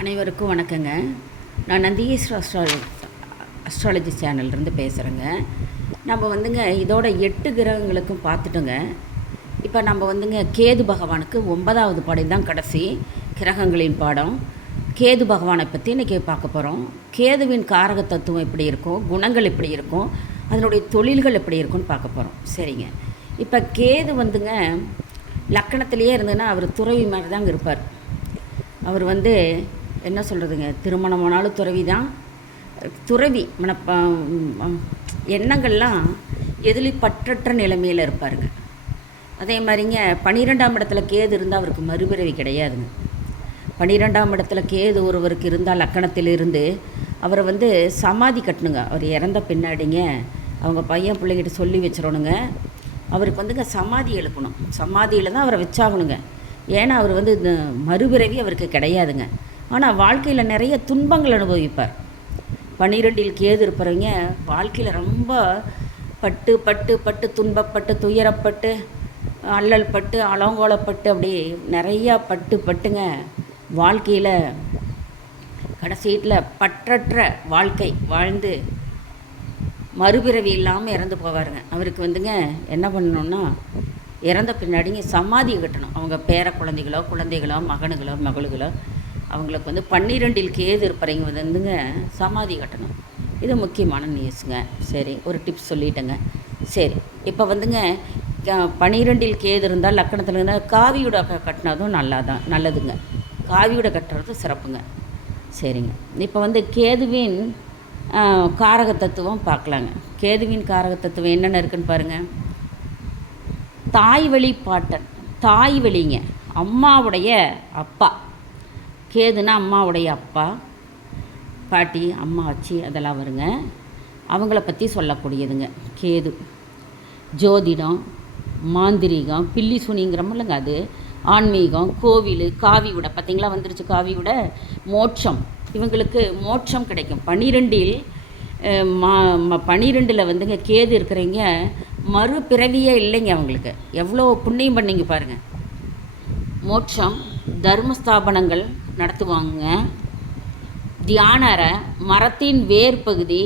அனைவருக்கும் வணக்கங்க. நான் நந்தீஸ்வர அஸ்ட்ராலஜி சேனல்லேருந்து பேசுகிறேங்க. நம்ம இதோட 8 கிரகங்களுக்கும் பார்த்துட்டோங்க. இப்போ நம்ம கேது பகவானுக்கு 9வது பாடம் தான் கடைசி கிரகங்களின் பாடம். கேது பகவானை பற்றி இன்றைக்கி பார்க்க போகிறோம். கேதுவின் காரக தத்துவம் எப்படி இருக்கும், குணங்கள் எப்படி இருக்கும், அதனுடைய தொழில்கள் எப்படி இருக்கும்னு பார்க்க போகிறோம். சரிங்க. இப்போ கேது லக்கணத்திலேயே இருந்ததுன்னா அவர் துறவி மாதிரி தாங்க இருப்பார். அவர் என்ன சொல்கிறதுங்க, திருமணமானாலும் துறவி தான். துறவி எண்ணங்கள்லாம் எதுலேயும் பற்றற்ற நிலைமையில் இருப்பாருங்க. அதே மாதிரிங்க 12ஆம் இடத்துல கேது இருந்தால் அவருக்கு மறுபிறவி கிடையாதுங்க. 12ஆம் இடத்துல கேது ஒருவருக்கு இருந்தால் லக்கணத்திலிருந்து அவரை சமாதி கட்டணுங்க. அவர் இறந்த பின்னாடிங்க அவங்க பையன் பிள்ளைங்கிட்ட சொல்லி வச்சிடணுங்க. அவருக்கு சமாதி எழுப்பணும். சமாதியில் தான் அவரை வச்சாகணுங்க. ஏன்னா அவர் இந்த மறுபிறவி அவருக்கு கிடையாதுங்க. ஆனால் வாழ்க்கையில் நிறைய துன்பங்கள் அனுபவிப்பார். 12இல் கேது இருப்பவங்க வாழ்க்கையில் ரொம்ப பட்டு பட்டு பட்டு துன்பப்பட்டு துயரப்பட்டு அல்லல் பட்டு அலங்கோலப்பட்டு அப்படி நிறையா பட்டுங்க வாழ்க்கையில் கடைசீட்டில் பற்றற்ற வாழ்க்கை வாழ்ந்து மறுபிறவி இல்லாமல் இறந்து போவாருங்க. அவருக்கு என்ன பண்ணணுன்னா, இறந்த பின்னாடிங்க சமாதியை கட்டணும். அவங்க பேர குழந்தைகளோ மகனுகளோ மகளுகளோ அவங்களுக்கு 12இல் கேது இருப்பறவங்க சமாதி கட்டணும். இது முக்கியமான நியூஸுங்க. சரி, ஒரு டிப்ஸ் சொல்லிட்டேங்க. சரி, இப்போ 12இல் கேது இருந்தால் லக்கணத்தில் இருந்தால் காவியோட கட்டினதும் நல்லதுங்க. காவியோட கட்டுறது சிறப்புங்க. சரிங்க. இப்போ கேதுவின் காரக தத்துவம் பார்க்கலாங்க. கேதுவின் காரக தத்துவம் என்னென்ன இருக்குன்னு பாருங்கள். தாய் வழி பாட்டன், தாய் வழிங்க, அம்மாவுடைய அப்பா. கேதுனா அம்மாவுடைய அப்பா, பாட்டி, அம்மா, ஆச்சி அதெல்லாம் வருங்க. அவங்கள பற்றி சொல்லக்கூடியதுங்க கேது. ஜோதிடம், மாந்திரீகம், பில்லி சுனிங்கிறமில்லங்க, அது ஆன்மீகம், கோவில், காவிவிட பார்த்திங்களா வந்துருச்சு. காவிவிட மோட்சம், இவங்களுக்கு மோட்சம் கிடைக்கும். 12இல் 12இல் கேது இருக்கிறவங்க மறுபிறவியே இல்லைங்க. அவங்களுக்கு எவ்வளோ புண்ணியம் பண்ணிங்க பாருங்கள். மோட்சம், தர்மஸ்தாபனங்கள் நடத்துவாங்க. தியானர, மரத்தின் வேர் பகுதி,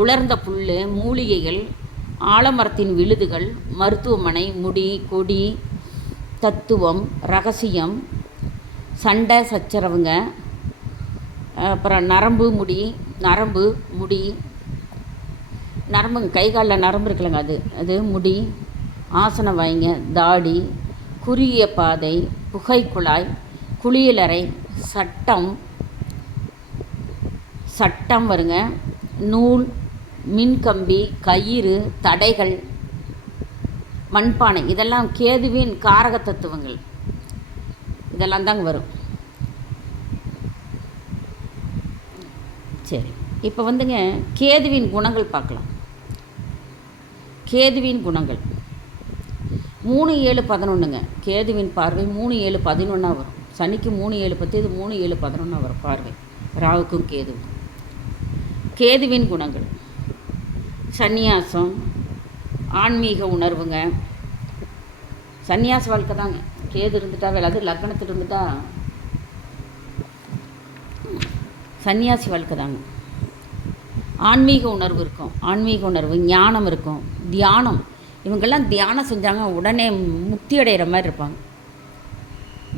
உலர்ந்த புல், மூலிகைகள், ஆலமரத்தின் விழுதுகள், மருத்துவமனை, முடி, கொடி, தத்துவம், ரகசியம், சண்டை சச்சரவுங்க, அப்புறம் நரம்பு முடி, நரம்புங்க, கை காலில் நரம்பு இருக்குல்லங்க, அது முடி, ஆசன வாய்ங்க, தாடி, குறுகிய பாதை, புகைக்குழாய், குளியலறை, சட்டம் வருங்க, நூல், மின்கம்பி, கயிறு, தடைகள், மண்பானை, இதெல்லாம் கேதுவின் காரக தத்துவங்கள். இதெல்லாம் தாங்க வரும். சரி, இப்போ கேதுவின் குணங்கள் பார்க்கலாம். கேதுவின் குணங்கள் 3, 7, 11ங்க. கேதுவின் பார்வை 3, 7, 11 வரும். சனிக்கு 3, 7, 10, இது 3, 7, 11 வரும் பார்வை, ராகுக்கும் கேதுவும். கேதுவின் குணங்கள் சந்நியாசம், ஆன்மீக உணர்வுங்க. சந்நியாச வாழ்க்கை தாங்க. கேது இருந்துட்டா அது லக்னத்தில் இருந்துட்டா சன்னியாசி வாழ்க்கை தாங்க. ஆன்மீக உணர்வு இருக்கும். ஆன்மீக உணர்வு, ஞானம் இருக்கும். தியானம், இவங்கெல்லாம் தியானம் செஞ்சாங்க உடனே முக்தி அடைகிற மாதிரி இருப்பாங்க.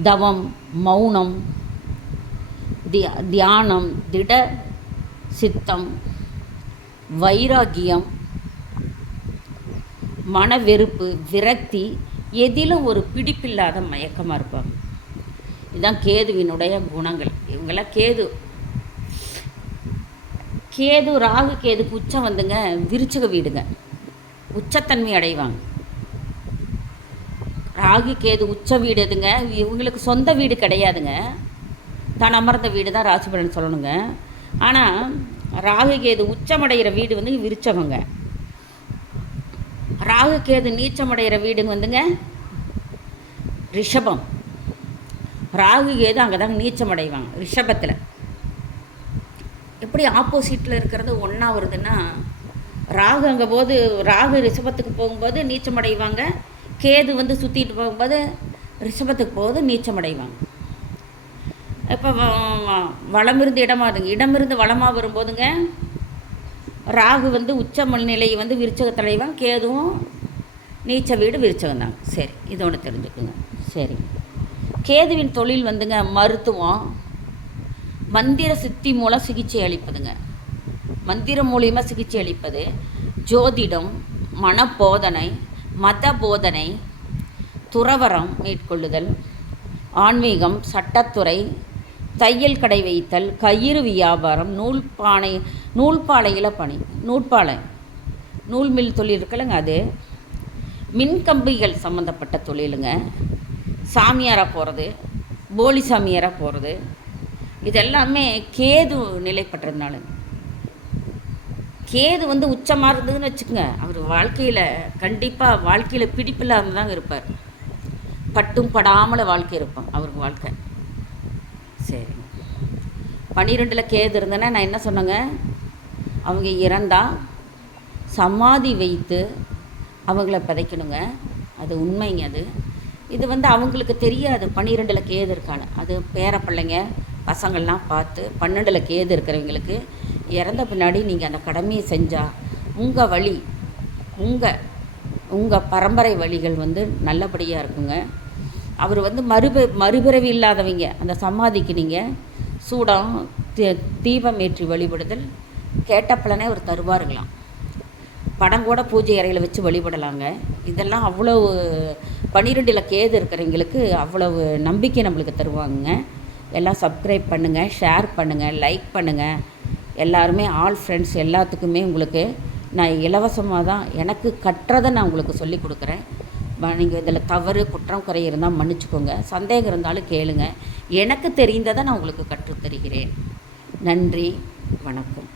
தவம், மௌனம், தியானம், திட சித்தம், வைராகியம், மனவெறுப்பு, விரக்தி, எதிலும் ஒரு பிடிப்பில்லாத மயக்கமாக இருப்பாங்க. இதுதான் கேதுவினுடைய குணங்கள். இவங்கெல்லாம் கேது ராகு கேதுக்கு உச்சம் விருச்சிக வீடுங்க, உச்சத்தன்மை அடைவாங்க. ராகு கேது உச்ச வீடு எதுங்க, இவங்களுக்கு சொந்த வீடு கிடையாதுங்க. தான் அமர்ந்த வீடு தான் ராசி பலன் சொல்லணுங்க. ஆனால் ராகு கேது உச்சமடைகிற வீடு விருச்சவங்க. ராகு கேது நீச்சமடைகிற வீடுங்க ரிஷபம். ராகு கேது அங்கே தாங்க நீச்சமடைவாங்க, ரிஷபத்தில். எப்படி ஆப்போசிட்டில் இருக்கிறது ஒன்றா வருதுன்னா, ராகு அங்கே போது ராகு ரிஷபத்துக்கு போகும்போது நீச்சமடைவாங்க, கேது சுற்றிட்டு போகும்போது ரிஷபத்துக்கு போகுது நீச்சமடைவாங்க. இப்போ வளமிருந்து இடமாகுதுங்க, இடமிருந்து வளமாக வரும்போதுங்க ராகு வந்து உச்ச நிலையை வந்து விருச்சகத்தலைவன், கேதுவும் நீச்ச வீடு விருச்சகம் தாங்க. சரி, இது ஒன்று தெரிஞ்சுக்குங்க. சரி, கேதுவின் தொழில் வந்துங்க மருத்துவம், மந்திர சித்தி மூலம் சிகிச்சை அளிப்பதுங்க. மந்திரம் மூலியமாக சிகிச்சை அளிப்பது, ஜோதிடம், மனபோதனை, மத போதனை, துறவரம் மேற்கொள்ளுதல், ஆன்மீகம், சட்டத்துறை, தையல் கடை வைத்தல், கயிறு வியாபாரம், நூல்பாலையில் பணி, நூல் மில் தொழில் இருக்குல்லங்க அது, மின்கம்பிகள் சம்மந்தப்பட்ட தொழிலுங்க, சாமியாராக போகிறது, போலி சாமியாராக போகிறது, இதெல்லாமே கேது நிலைப்பட்டதுனால. கேது வந்து உச்சமாக இருந்ததுன்னு வச்சுக்கோங்க, அவர் வாழ்க்கையில் கண்டிப்பாக வாழ்க்கையில் பிடிப்பில்லாமல் தாங்க இருப்பார். பட்டும் படாமல் வாழ்க்கை இருக்கும் அவருக்கு வாழ்க்கை. சரி, 12ல் கேது இருந்தேன்னா நான் என்ன சொன்னேங்க, அவங்க இறந்தால் சமாதி வைத்து அவங்கள பிதைக்கணுங்க. அது உண்மைங்க. இது வந்து அவங்களுக்கு தெரியாது 12ல் கேது இருக்கான்னு. அது பேர பிள்ளைங்க பசங்கள்லாம் பார்த்து 12ல் கேது இருக்கிறவங்களுக்கு இறந்த பின்னாடி நீங்கள் அந்த கடமையை செஞ்சால் உங்கள் வழி, உங்கள் பரம்பரை வழிகள் வந்து நல்லபடியாக இருக்குங்க. அவர் வந்து மறுபிறவி இல்லாதவங்க. அந்த சமாதிக்கு நீங்கள் சூடம் தீபம் ஏற்றி வழிபடுதல், கேட்ட பலனே அவர் தருவாருங்களாம். படம் கூட பூஜை அறையில் வச்சு வழிபடலாங்க. இதெல்லாம் அவ்வளவு 12ல் கேது இருக்கிறவங்களுக்கு அவ்வளவு நம்பிக்கை நம்மளுக்கு தருவாங்க. எல்லாம் சப்ஸ்கிரைப் பண்ணுங்கள், ஷேர் பண்ணுங்கள், லைக் பண்ணுங்கள். எல்லாருமே ஆல் ஃப்ரெண்ட்ஸ் எல்லாத்துக்குமே உங்களுக்கு நான் இலவசமாக தான் எனக்கு கற்றதை நான் உங்களுக்கு சொல்லி கொடுக்குறேன். நீங்கள் இதில் தவறு குற்றம் குறை இருந்தால் மன்னிச்சுக்கோங்க. சந்தேகம் இருந்தாலும் கேளுங்க. எனக்கு தெரிந்ததை நான் உங்களுக்கு கற்றுத்தருகிறேன். நன்றி, வணக்கம்.